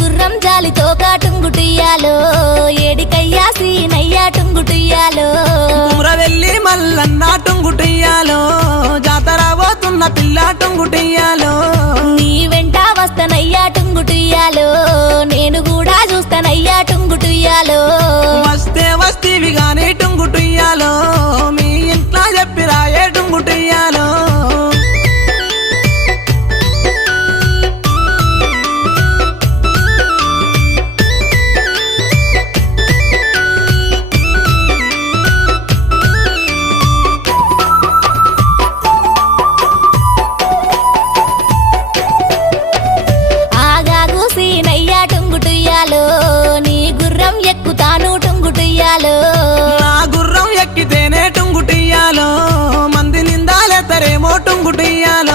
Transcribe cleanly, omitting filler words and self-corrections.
గుర్రం జాలితో కాటుంగుటియాలో ఏడికయ్యా సీనయ్యా టుంగుటియాలో కుమ్రవెల్లి మల్లన్న టుంగుటియాలో జాతర పోతున్న పిల్ల టుంగుటియాలో నీ వెంట వస్తనయ్యా టుంగుటియాలో నేను కూడా చూస్తానయ్యా టుంగుటియాలో వస్తే వస్తీవి గాని టుంగుటియాలో మీ ఇంట్లో చెప్పిరా ఏ టుంగుటియాలో ఆగాగు సీనయ్యా టుంగుటియాలో నీ గుర్రం ఎక్కుతాను టుంగుటియాలో నా గుర్రం ఎక్కితేనే టుంగుటియాలో మంది నిందాలెత్తరేమో టుంగుటియాలో